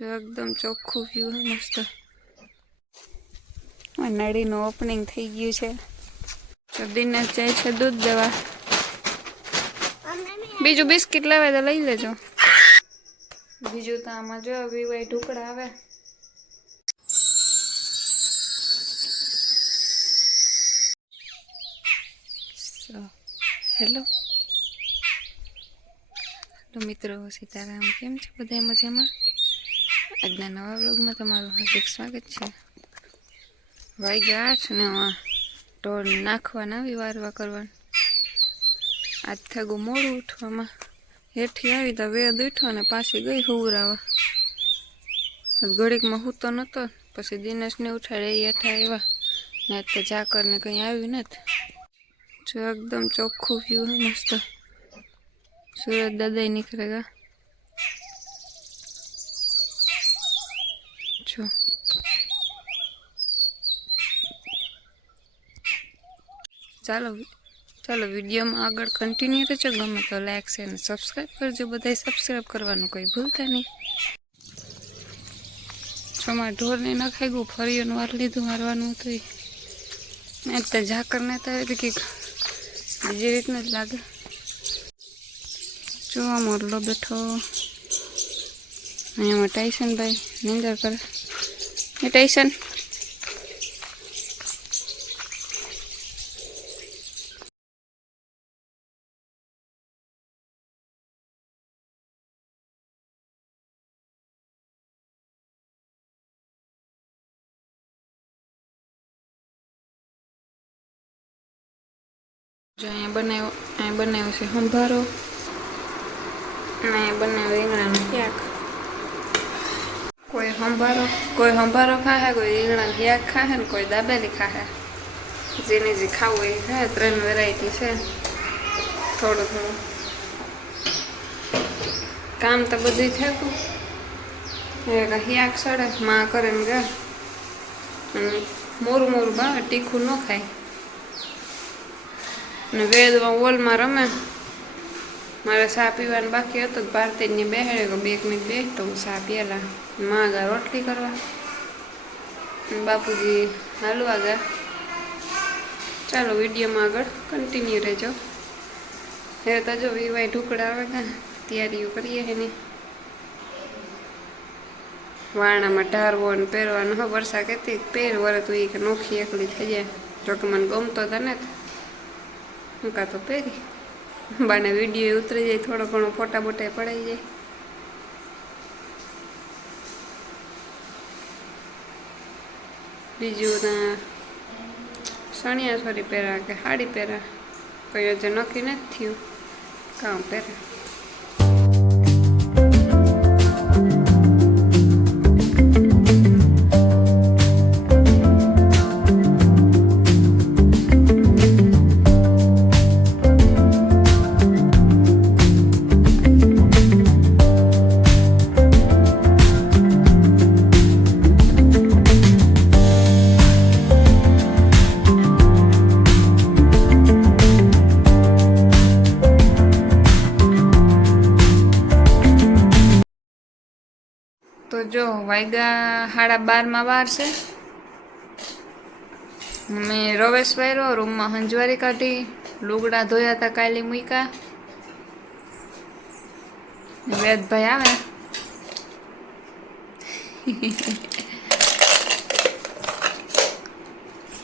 જો એકદમ ચોખ્ખું વ્યૂ મસ્ત નળીનું ઓપનિંગ થઈ ગયું છે તો દિનેશ જાય છે દૂધ દેવા બીજું બિસ્કિટ લેવા તો લઈ લેજો બીજું તો આમાં જો વિવાય ઢુકડા આવે હેલો મિત્રો સીતારામ કેમ છે બધા મજામાં આજના નવા વ્લોગમાં તમારું હાર્દિક સ્વાગત છે વાગ્યા 8 ને ઢોર નાખવાના આવી વારવા કરવાનું આજ થયું મોડું ઉઠવામાં હેઠી આવી તો વેદ ઉઠ્યો ને પાછી ગઈ હુવરાવા ઘડીકમાં હું તો નહોતો પછી દિનેશને ઉઠાડે એ હેઠા આવ્યા ને તો જાકરને કંઈ આવ્યું નથી જો એકદમ ચોખ્ખું વ્યૂ મસ્ત सूरज दादा ही निकलेगा जो चलो चलो वीडियो में आगे कंटिन्यू रहो गमे तो लाइक शेयर ने सब्सक्राइब करजो बधाई सब्सक्राइब करवानुं कोई भूलता नहीं जो मार ढोर ने नखाई गયું ફરિયોનું વાર લીધું મારવાનું હતું ને તો ઝાકર ને તો કે બીજી રીતનું જ લાગે जो मोरलो बैठो अँ टाइसन भाई निंदर करे ये टाइसन जो अँ बनाव्यो छे हंभारो नहीं बने રીંગણાનું શાક કોઈ હંભારો ખાહે કોઈ રીંગણાનું શાક ખાહે ને કોઈ દાબેલી ખાહે જેને જે ખાવું એ ખાય 3 વેરાયટી છે થોડું થોડું કામ તો બધું થયું એક શાક સડે માં કરે ને ગયા મોરું મોરું ભાવે તીખું ન ખાય ને વેદમાં વોલમાં રમે मारे चा पीवा बाकी तो भारती ने बेहड़े को 2 मिनट बेठ तो चा पियला माँ गया रोटली करवा बापूजी हलवा गया चलो वीडियो में आगे कंटिन्यू रहो हे तो जो विवाय ढुकड़ा आवेगा तैयारी करिए है नहीं वाणा में ढारवो ने पहेरवानो हो वर्षा कहती पहेर वरे तो एक नोखी एकली थई जाए जो कि मन गमतो तो ने हूँ का तो पहेरी बाने वीडियो उतरी जाए थोड़ा घणो फोटा बोटा पड़ाई जाए बीजू सणिया सोरी पहरा के साड़ी पहरा कई हजे नक्की नहीं थयुं काम पहरा तो जो वायगा 12:30 में वार से मैं रवेश वायरो रूम में हंजवारी काढ़ी लुगड़ा धोया था काली मुईका वेद भाई आवे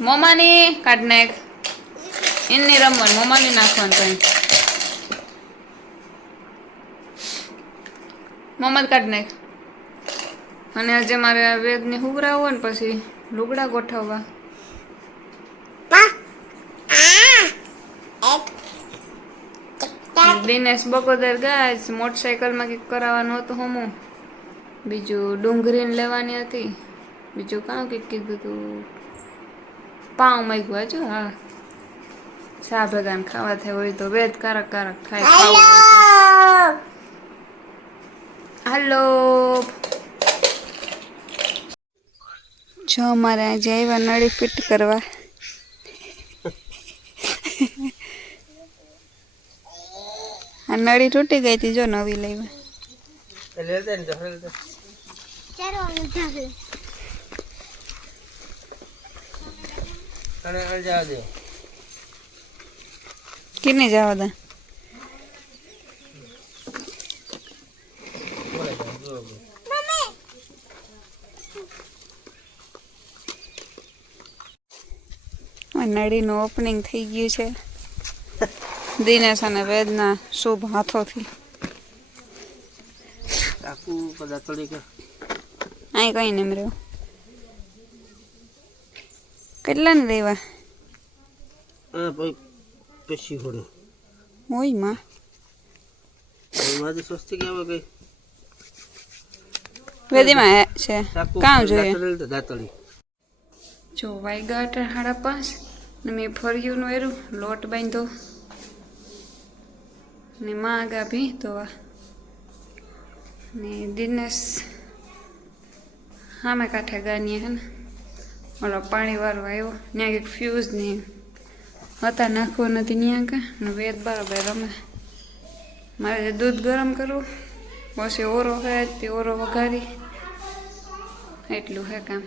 मोमानी काट नाख इन्नी रमवन मोमानी नाखवान कई मोमद काट नाख અને આજે મારે વેદને હુવરાવો ને પછી લુગડા ગોઠવવા દિનેશ બકોદર ગયા મોટરસાઇકલમાં કંઈક કરાવવાનું હતું હમું બીજું ડુંગળી લેવાની હતી બીજું કાં કંઈક કીધું હતું પાઉં માંગ્યું હજુ હા ચા ભેગા ખાવા થાય હોય તો વેદ કારક કારક થાય ખાવું હાલો जो हमारे आज आया नड़ी फिट करवा नड़ी टूटी गई थी जो नवी लेवा कितने जावा था નળીનું ઓપનિંગ થઈ ગયું છે દિનેશ અને વેદના શુભ હાથોથી અહીં કઈ નહીં રહ્યું કેટલા ને દેવા પછી હોડે હોય માં મારી સસ્તી કેવા ગઈ વેદીમાં છે કામ જોઈએ દાતળી જો વાગ્યા 5:30 ને મેં ફર્યું એરું લોટ બાંધ્યો ને માં આગા ભી ધોવા ને દિનેશ સામે કાંઠે ગાનીએ હે ને ઓલો પાણીવાળો આવ્યો ત્યાં કંઈક ફ્યુઝ ને હતા નાખવો નથી ત્યાં કા ને વેદ બરાબર રમે મારે દૂધ ગરમ કરવું પછી ઓરો ખાય તે ઓરો વઘારી એટલું હે કામ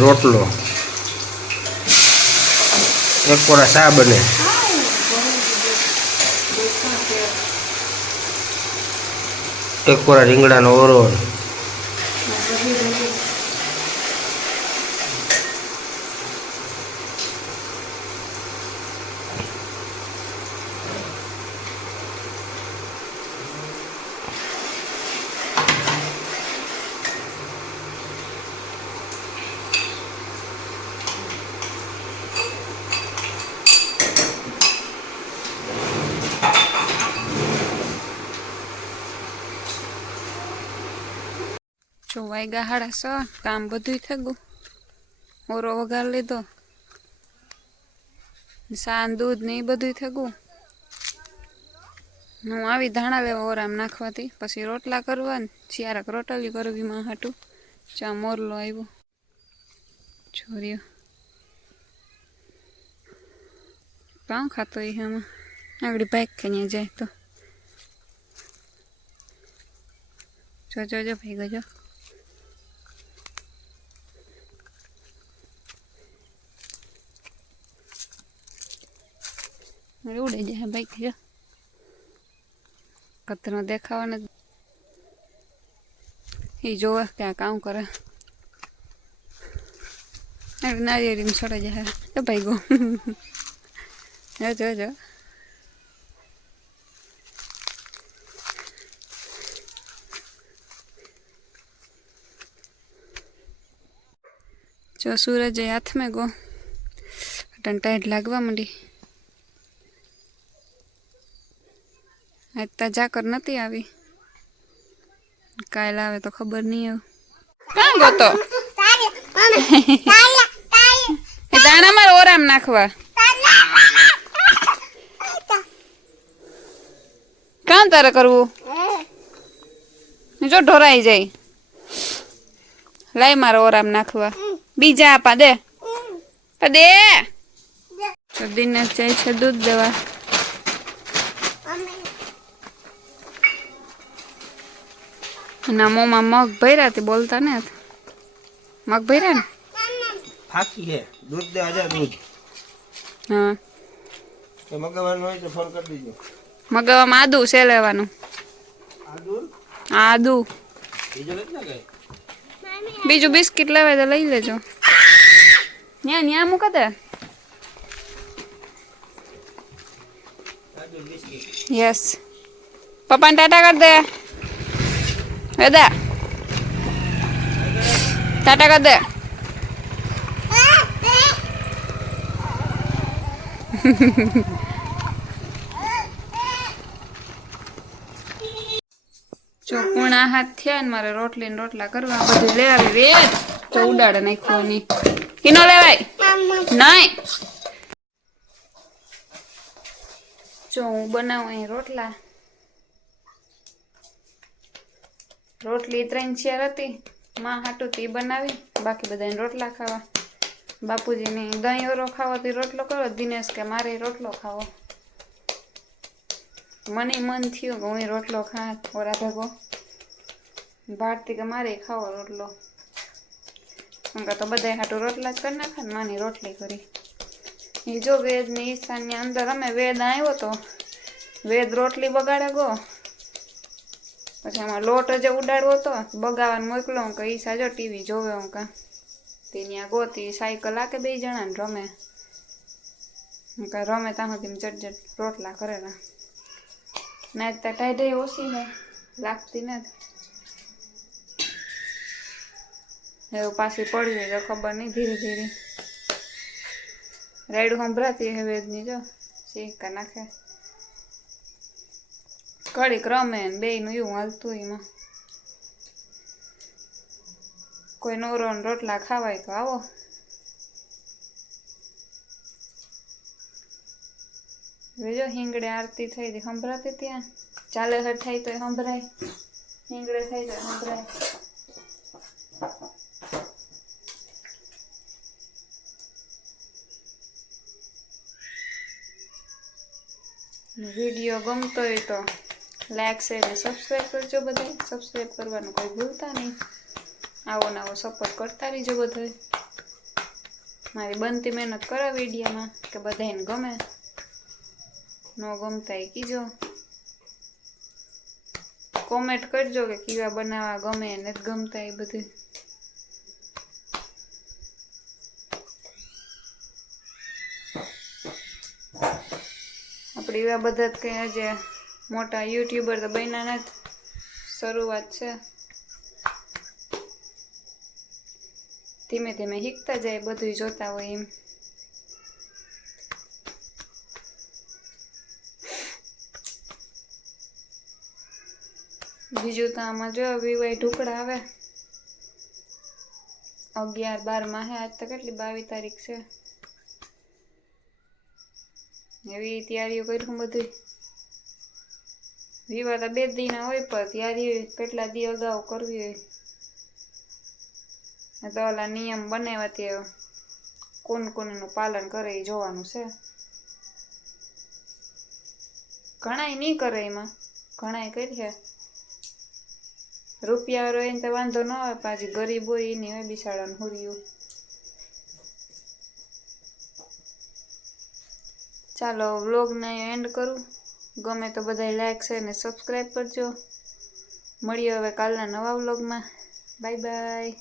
રોટલો એક કોરા શા બને એક કોરા રીંગણાનો ઓરો જો વાગ્યા 6:30 કામ બધું થઈ ગયું ઓરો વઘાર લીધો સાન દૂધ ને એ બધું થઈ ગયું હું આવી ધાણા લેવા ઓરામ નાખવાથી પછી રોટલા કરવા ને ચારક રોટલી કરવી માં હાટું ચા મોરલો આવ્યો છોર્યો કામ ખાતો એ આમાં આગળ બાઈક ખાઈ જાય તો જો ભાઈ ગયો ઉડે જાય બાઈક જો કતરો દેખાવાને એ જોવે ક્યાં કામ કરે નારિયેળી છોડે જાય એ ભાઈ ગો જો જો सूरज हाथ में गो टाइट लागवा मंडी आज ताजा कर नती आवी काल आवे तो खबर नहीं हो कहाँ गो तो दाना मार ओराम नाखवा कहाँ तारे करवू जो ढोराई जाए लाई मार ओराम नाखवा बीजा आपा दे दे तो दिनेश जाए छे दूध देवा ना मोमा मग भैरा थे बोलता ने मग भैरा ने फाकी है दूध दे आजा दूध हाँ तो मगावन होय तो फोन कर दीजिए मगावा आदू से लेवानु आदू बीजो लेतना गए बीजू बिस्किट लेवे तो लई लेजो न्या न्या मुका दे यस पापा टाटा कर दे દે ટાટા કર દે ચોકુણા હાથ થયા ને મારે રોટલી ને રોટલા કરવા બધું લઈ આવી વેદ તો ઉડાડે નાખ્યો ની કિનો લેવાય નહીં જો હું બનાવું અહીં રોટલી 3-4 હતી માં હાટું તી બનાવી બાકી બધાને રોટલા ખાવા બાપુજીને દહીં ઓરો ખાવાથી રોટલો કરો દિનેશ કે મારે રોટલો ખાવો મને મન થયું કે હું રોટલો ખા ઓરા ભેગો ભારતી કે મારે ખાવો રોટલો તો બધા હાટું રોટલા જ કરી નાખે ને માની રોટલી કરી એ જો વેદ ને ઈશાનની અંદર અમે વેદ આવ્યો તો વેદ રોટલી બગાડે ગો પછી આમાં લોટ જ ઉડાડવો તો બગાવાનું મોકલો કે ઈશા જો ટીવી જોવે હું કા ત્યાં ગોતી સાયકલ આકે 2 જણા ને રમે રમે ત્યાં સુધી જટ રોટલા કરેલા ના ટાઈડ ઓછી ને લાગતી નથી એવું પાછી પડવી તો ખબર નહીં ધીરે ધીરે રાયડું સંભળાતી હે વેદની જો શીખા નાખે કડીક રમે ને બેયનું એવું હાલતું એમાં કોઈ નોરો ને રોટલા ખાવાય તો આવો જો હિંગડે આરતી થઈ હતી સંભળાતી ત્યાં ચાલે હટ થાય તો સંભળાય હિંગડે થાય તો સંભળાય વિડીયો ગમતો હોય તો લાઈક શેર અને સબસ્ક્રાઈબ કરજો બધાય સબસ્ક્રાઈબ કરવાનું કોઈ ભૂલતા નહીં આવો નવો સપોર્ટ કરતા રહીજો બધાય મારી બનતી મહેનત કરો વિડીયોમાં કે બધાને ગમે ન ગમતા એ કીજો કોમેન્ટ કરજો કે કેવા બનાવવા ગમે નથી ગમતા એ બધું આપણે એવા બધા જ કંઈ આજે મોટા યુટ્યુબર તો બન્યા નથી શરૂઆત છે ધીમે ધીમે શીખતા જાય બધું જોતા હોય એમ બીજું તો આમાં જો વિવાય ઢુકડા આવે 11-12 માં હે આજ તો કેટલી 22 તારીખ છે એવી તૈયારીઓ કર્યું બધું વિવાહ તો 2 દિના હોય પણ તૈયારી કેટલા દી અગાઉ કરવી હોય તો ઓલા નિયમ બનાવ્યા તે કોણ કોનનું પાલન કરે એ જોવાનું છે ઘણાય નહીં કરે એમાં ઘણાય કરીએ રૂપિયા વાળો એને તો વાંધો ન આવે પાછી ગરીબ હોય એની હોય બિસાડાને હુરિયું ચાલો વ્લોગને એન્ડ કરું ગમે તો બધા લાઈક શેર અને સબસ્ક્રાઈબ કરજો મળીએ હવે કાલના નવા વ્લોગમાં બાય બાય